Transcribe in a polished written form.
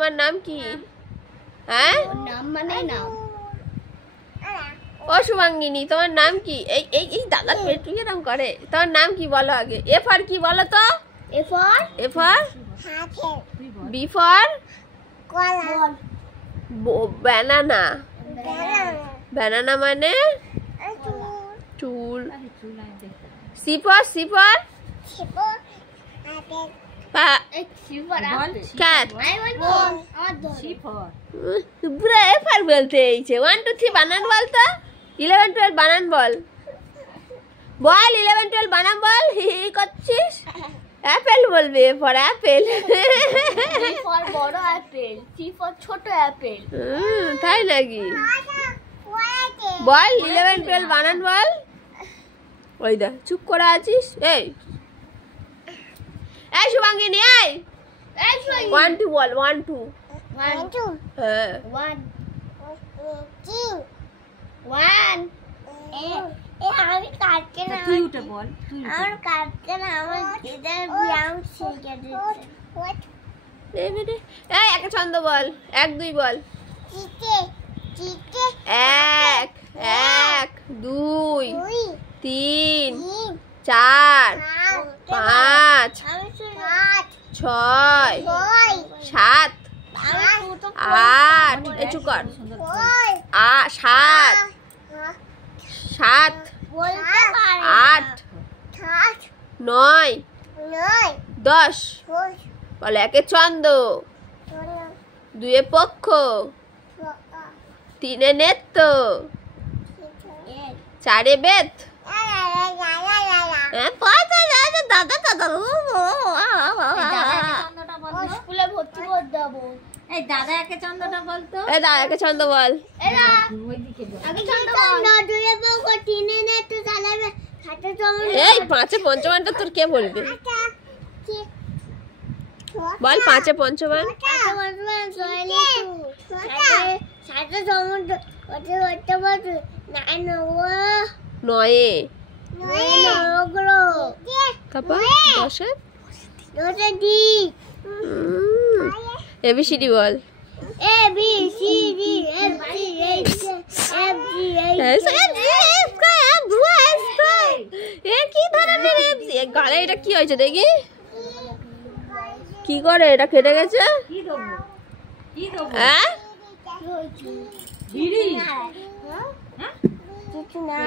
তোমার নাম কি? হ্যাঁ, নাম মানে নাম। ও শুভাঙ্গিনী, তোমার নাম কি? এই এই এই দাদা পেটু এরকম করে। তোমার নাম কি বলো আগে? এ ফর কি বলো তো? A for B for ball. Banana. Banana মানে চুল। C for cat. পুরো এ ফর বলতে এইছে। 1 2 3 বানান বল তো। 11 12 বানান বল। বল 11 12 বানান বল। হি করছিস। অ্যাপেল বলবে, A for apple. B for বড় অ্যাপেল, সি ফর ছোট অ্যাপেল। তাই নাকি? বল 11 12 বানান বল। ওই দা চুপ করে আছিস। এই এই শুভাঙ্গিনী, এই 1 2 বল। 1 2 হ্যাঁ 1 আমি কাটকে না, তুই উঠে বল। আমার কাটকে না, আমার এদের ব্যায়াম শিখে দিচ্ছে। এই একটা ছন্দ বল। 1 2 বল। চিকে চিকে 1 1 2 3 4 5 6 7 8 এই চুপ কর। 7 7 8 9 10 বল। 1 ছন্দ, 2 পক্ষ, 3 নেত্র, 4 বেত। দাদা দাদা স্কুলে ভর্তি করে দেবো। এই দাদা একে চন্দ্রটা বলতো। এই দা একটা ছন্দ বল। ওইদিকে বল। এই 5 পঞ্চমানটা তোর কে বলবে? বল 5 পঞ্চমান। 9 তারপর 10 ABCD বল। কি ধরনের গালে এটা কি হয়েছে দেখি? কি করে এটা কেটে গেছে? কি দেবো? কি দেবো? হ্যাঁ বিড়ি। কিছু না।